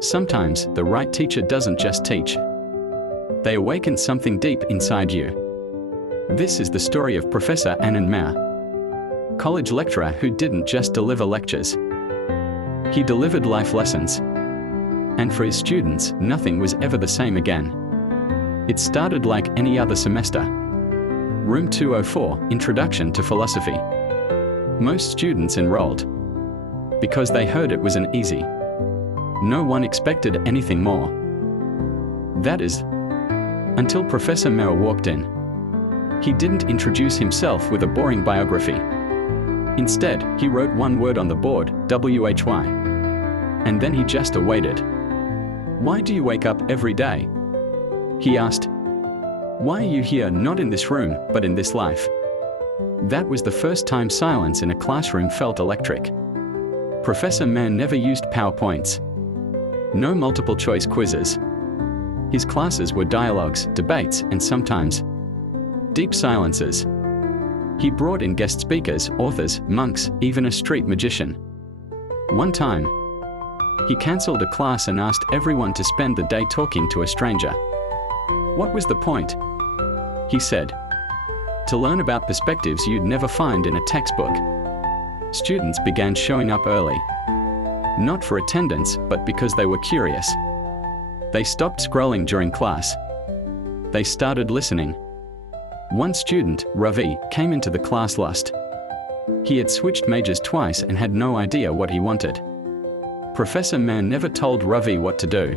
Sometimes the right teacher doesn't just teach. They awaken something deep inside you. This is the story of Professor Anand Mehra, college lecturer who didn't just deliver lectures. He delivered life lessons. And for his students, nothing was ever the same again. It started like any other semester. Room 204, Introduction to Philosophy. Most students enrolled because they heard it was an easy. No one expected anything more. That is, until Professor Mehra walked in. He didn't introduce himself with a boring biography. Instead, he wrote one word on the board, WHY. And then he just awaited. "Why do you wake up every day?" he asked. "Why are you here, not in this room, but in this life?" That was the first time silence in a classroom felt electric. Professor Mehra never used PowerPoints. No multiple choice quizzes. His classes were dialogues, debates, and sometimes deep silences. He brought in guest speakers, authors, monks, even a street magician. One time, he cancelled a class and asked everyone to spend the day talking to a stranger. What was the point? He said, "To learn about perspectives you'd never find in a textbook." Students began showing up early. Not for attendance, but because they were curious. They stopped scrolling during class. They started listening. One student, Ravi, came into the class lost. He had switched majors twice and had no idea what he wanted. Professor Mehra never told Ravi what to do.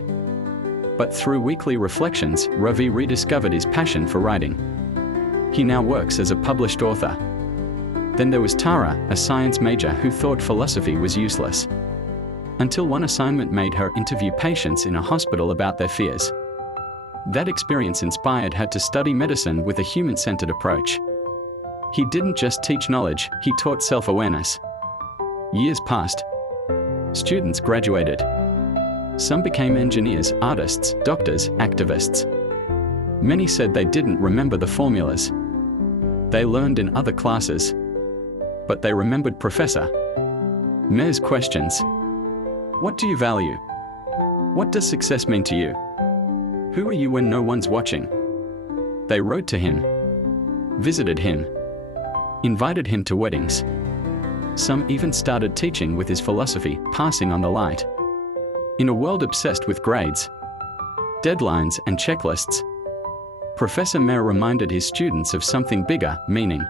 But through weekly reflections, Ravi rediscovered his passion for writing. He now works as a published author. Then there was Tara, a science major who thought philosophy was useless. Until one assignment made her interview patients in a hospital about their fears. That experience inspired her to study medicine with a human-centered approach. He didn't just teach knowledge, he taught self-awareness. Years passed. Students graduated. Some became engineers, artists, doctors, activists. Many said they didn't remember the formulas. They learned in other classes. But they remembered Professor Mehra's questions. What do you value? What does success mean to you? Who are you when no one's watching? They wrote to him, visited him, invited him to weddings. Some even started teaching with his philosophy, passing on the light. In a world obsessed with grades, deadlines, and checklists, Professor Mehra reminded his students of something bigger, meaning.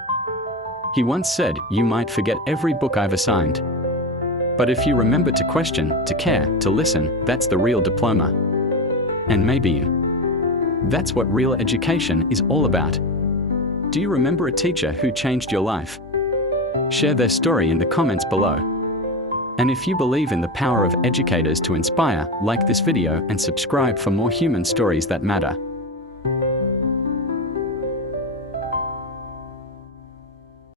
He once said, "You might forget every book I've assigned. But if you remember to question, to care, to listen, that's the real diploma." And maybe that's what real education is all about. Do you remember a teacher who changed your life? Share their story in the comments below. And if you believe in the power of educators to inspire, like this video and subscribe for more human stories that matter.